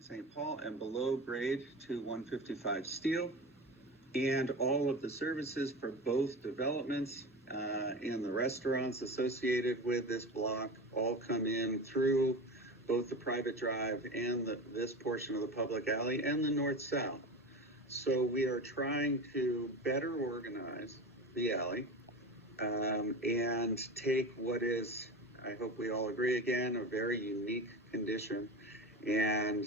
100 St. Paul and below grade to 155 Steel. And all of the services for both developments and the restaurants associated with this block all come in through both the private drive and this portion of the public alley and the north-south. So we are trying to better organize the alley and take what is, I hope we all agree again, a very unique condition, and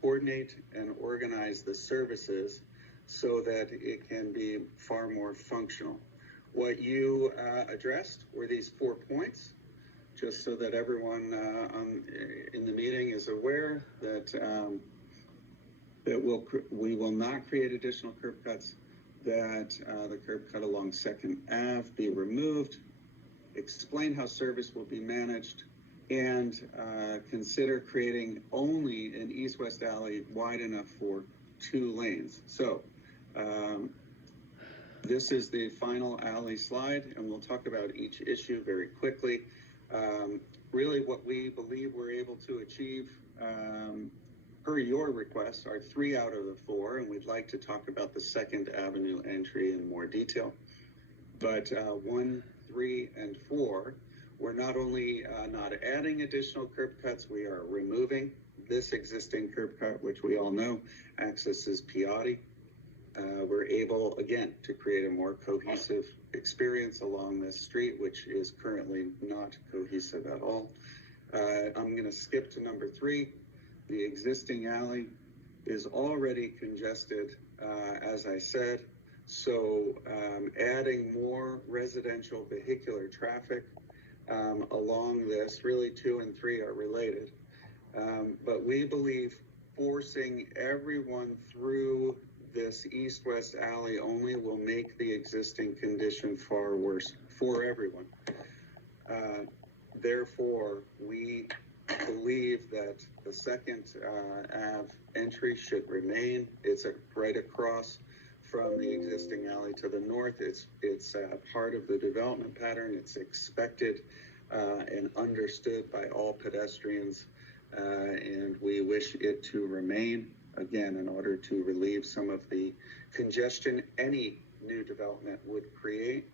coordinate and organize the services so that it can be far more functional. What you addressed were these 4 points, just so that everyone in the meeting is aware that we will not create additional curb cuts, that the curb cut along 2nd Ave be removed, explain how service will be managed, and consider creating only an east-west alley wide enough for 2 lanes. So this is the final alley slide, and we'll talk about each issue very quickly. Really what we believe we're able to achieve per your requests are 3 out of the 4, and we'd like to talk about the 2nd Avenue entry in more detail. But 1, 3, and 4, we're not only not adding additional curb cuts, we are removing this existing curb cut, which we all know accesses Piatti. We're able, again, to create a more cohesive experience along this street, which is currently not cohesive at all. I'm going to skip to number 3. The existing alley is already congested, as I said, so adding more residential vehicular traffic along this, really 2 and 3 are related, but we believe forcing everyone through this east-west alley only will make the existing condition far worse for everyone. Therefore, we believe that the 2nd Ave entry should remain. It's right across from the existing alley to the north. It's part of the development pattern. It's expected and understood by all pedestrians, and we wish it to remain, again, in order to relieve some of the congestion any new development would create.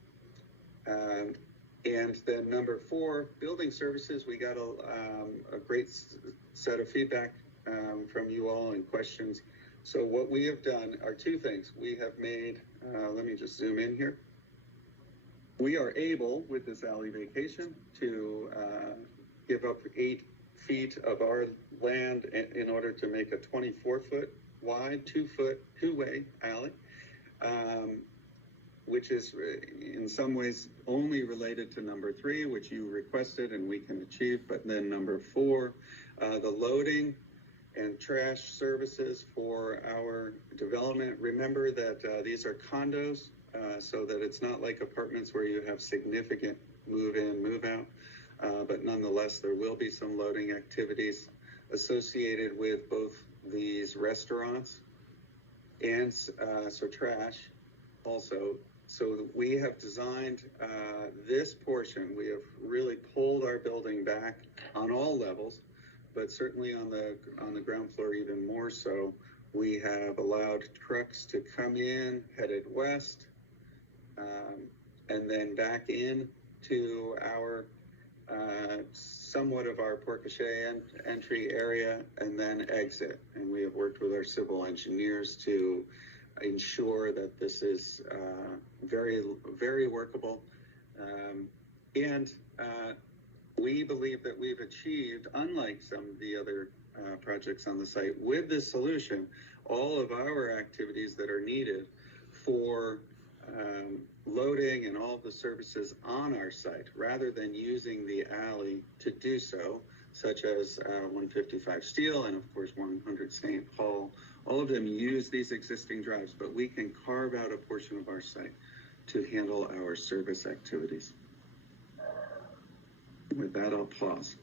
And then number 4, building services. We got a great set of feedback from you all and questions. So what we have done are 2 things. We have made, let me just zoom in here. We are able, with this alley vacation, to give up 8 feet of our land in order to make a 24-foot wide, 2-foot, 2-way alley, which is in some ways only related to number 3, which you requested and we can achieve. But then number 4, the loading and trash services for our development. Remember that these are condos, so that it's not like apartments where you have significant move in, move out. But nonetheless, there will be some loading activities associated with both these restaurants and so trash also. So we have designed this portion. We have really pulled our building back on all levels, but certainly on the ground floor even more so. We have allowed trucks to come in headed west and then back in to our somewhat of our porte-cochere entry area and then exit. And we have worked with our civil engineers to ensure that this is very, very workable. And we believe that we've achieved, unlike some of the other projects on the site, with this solution, all of our activities that are needed for loading and all of the services on our site, rather than using the alley to do so, such as 155 Steel and of course 100 St. Paul. All of them use these existing drives, but we can carve out a portion of our site to handle our service activities. With that, I'll pause.